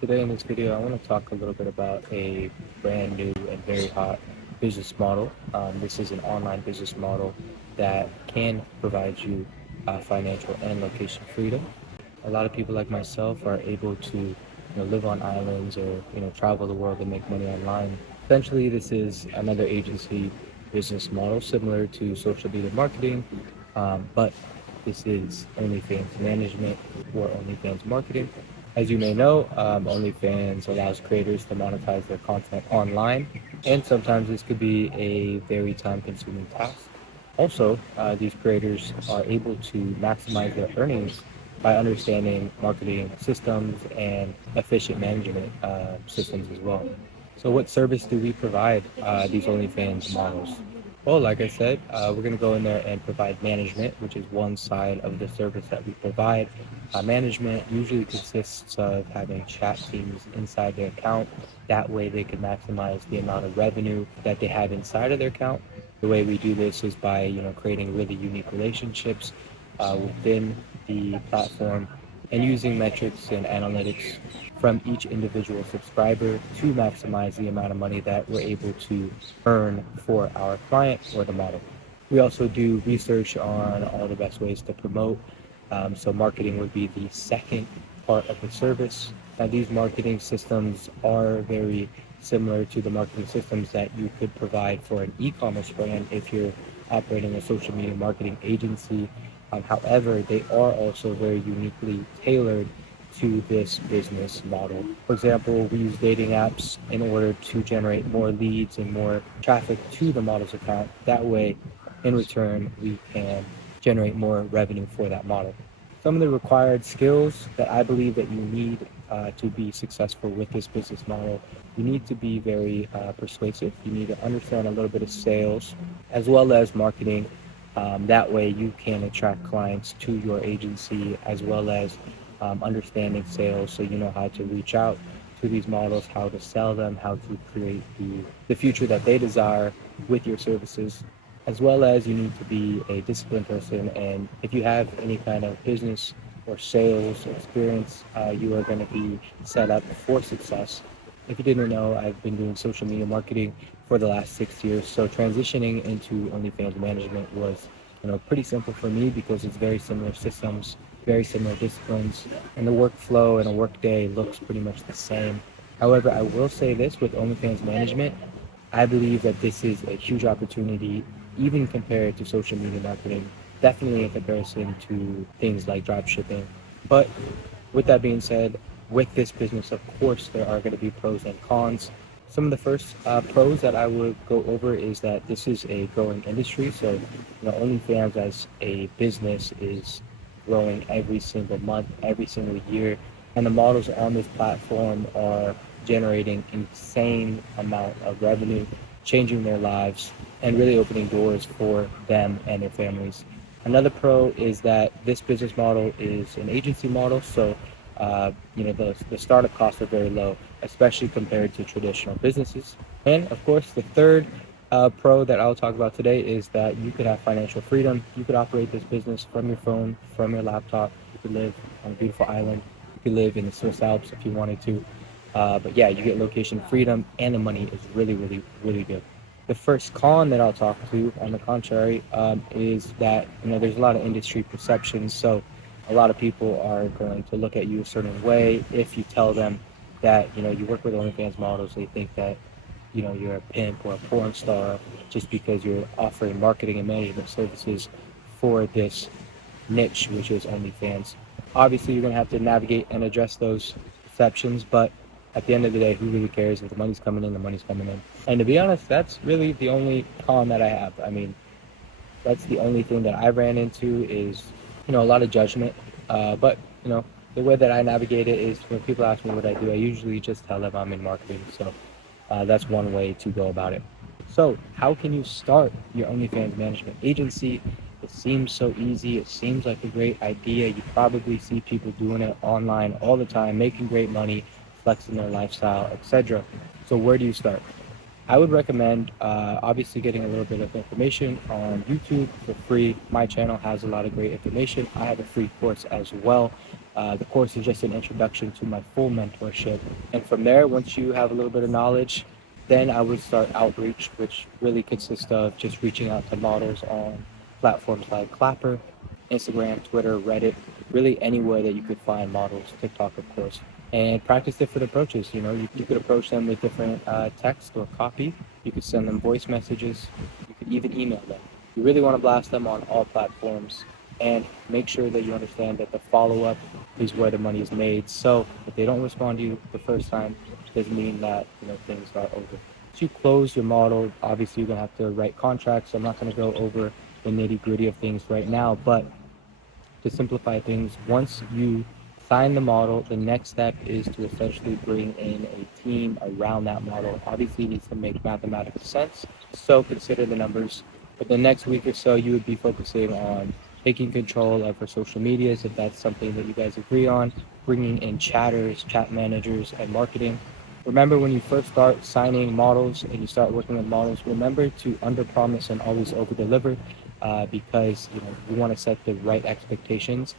Today in this video, I want to talk a little bit about a brand new and very hot business model. This is an online business model that can provide you financial and location freedom. A lot of people like myself are able to, live on islands or, travel the world and make money online. Essentially, this is another agency business model similar to social media marketing, but this is OnlyFans management or OnlyFans marketing. As you may know, OnlyFans allows creators to monetize their content online, and sometimes this could be a very time-consuming task. Also, these creators are able to maximize their earnings by understanding marketing systems and efficient management systems as well. So, what service do we provide these OnlyFans models? Well, like I said, we're going to go in there and provide management, which is one side of the service that we provide. Management usually consists of having chat teams inside their account. That way they can maximize the amount of revenue that they have inside of their account. The way we do this is by, creating really unique relationships within the platform and using metrics and analytics from each individual subscriber to maximize the amount of money that we're able to earn for our client or the model. We also do research on all the best ways to promote. So marketing would be the second part of the service. Now, these marketing systems are very similar to the marketing systems that you could provide for an e-commerce brand if you're operating a social media marketing agency. However, they are also very uniquely tailored to this business model. For example, we use dating apps in order to generate more leads and more traffic to the model's account. That way, in return, we can generate more revenue for that model. Some of the required skills that I believe that you need to be successful with this business model, you need to be very persuasive. You need to understand a little bit of sales as well as marketing. That way you can attract clients to your agency as well as understanding sales, so you know how to reach out to these models, how to sell them, how to create the future that they desire with your services, as well as you need to be a disciplined person. And if you have any kind of business or sales experience, you are going to be set up for success. If you didn't know, I've been doing social media marketing for the last 6 years. So transitioning into OnlyFans management was, pretty simple for me because it's very similar systems, very similar disciplines, and the workflow and a workday looks pretty much the same. However, I will say this with OnlyFans management, I believe that this is a huge opportunity, even compared to social media marketing, definitely in comparison to things like drop shipping. But with that being said, with this business, of course, there are going to be pros and cons. Some of the first pros that I would go over is that this is a growing industry. So, OnlyFans as a business is growing every single month, every single year, and the models on this platform are generating insane amount of revenue, changing their lives, and really opening doors for them and their families. Another pro is that this business model is an agency model, so the startup costs are very low, especially compared to traditional businesses. And of course, the third pro that I'll talk about today is that you could have financial freedom. You could operate this business from your phone, from your laptop. You could live on a beautiful island. You could live in the Swiss Alps if you wanted to. But yeah, you get location freedom, and the money is really, really, really good. The first con that I'll talk to, on the contrary, is that there's a lot of industry perceptions. So a lot of people are going to look at you a certain way if you tell them that you work with OnlyFans models. They think that you're a pimp or a porn star just because you're offering marketing and management services for this niche, which is OnlyFans. Obviously, you're going to have to navigate and address those perceptions, but at the end of the day, who really cares? If the money's coming in, the money's coming in. And to be honest, that's really the only con that I have. I mean, that's the only thing that I ran into is, a lot of judgment. But, the way that I navigate it is when people ask me what I do, I usually just tell them I'm in marketing. So that's one way to go about it. So how can you start your OnlyFans management agency? It seems so easy. It seems like a great idea. You probably see people doing it online all the time, making great money, flexing their lifestyle, etc. So where do you start? I would recommend obviously getting a little bit of information on YouTube for free. My channel has a lot of great information. I have a free course as well The course is just an introduction to my full mentorship. And from there, once you have a little bit of knowledge, then I would start outreach, which really consists of just reaching out to models on platforms like Clapper, Instagram, Twitter, Reddit, really anywhere that you could find models, TikTok, of course, and practice different approaches. You could approach them with different text or copy. You could send them voice messages. You could even email them. You really want to blast them on all platforms and make sure that you understand that the follow-up is where the money is made. So if they don't respond to you the first time, it doesn't mean that things are over. Once you close your model, obviously you're gonna have to write contracts. So I'm not gonna go over the nitty-gritty of things right now, but to simplify things, once you sign the model, the next step is to essentially bring in a team around that model. Obviously, it needs to make mathematical sense, so consider the numbers. But the next week or so, you would be focusing on taking control of her social medias, if that's something that you guys agree on, bringing in chatters, chat managers, and marketing. Remember, when you first start signing models and you start working with models, remember to underpromise and always overdeliver, because you want to set the right expectations.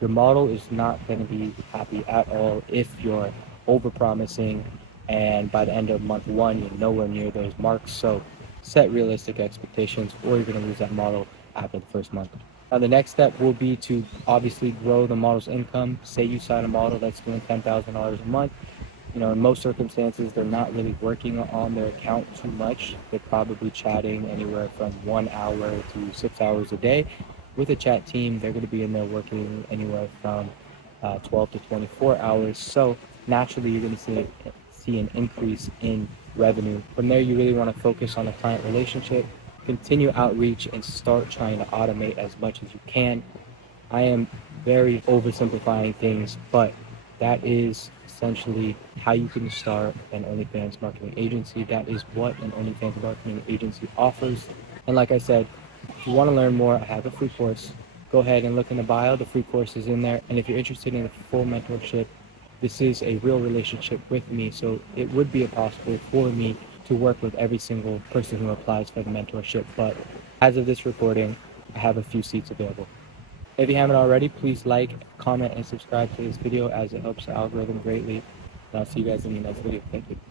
Your model is not going to be happy at all if you're overpromising and by the end of month one you're nowhere near those marks. So set realistic expectations or you're going to lose that model after the first month. Now the next step will be to obviously grow the model's income. Say you sign a model that's doing $10,000 a month. In most circumstances, they're not really working on their account too much. They're probably chatting anywhere from 1 hour to 6 hours a day. With a chat team, they're going to be in there working anywhere from 12 to 24 hours. So naturally, you're going to see an increase in revenue. From there, you really want to focus on the client relationship, continue outreach, and start trying to automate as much as you can. I am very oversimplifying things, but that is essentially how you can start an OnlyFans marketing agency. That is what an OnlyFans marketing agency offers. And like I said, if you want to learn more, I have a free course. Go ahead and look in the bio. The free course is in there. And if you're interested in a full mentorship, this is a real relationship with me. So it would be possible for me to work with every single person who applies for the mentorship. But as of this recording, I have a few seats available. If you haven't already, please like, comment, and subscribe to this video as it helps the algorithm greatly. And I'll see you guys in the next video. Thank you.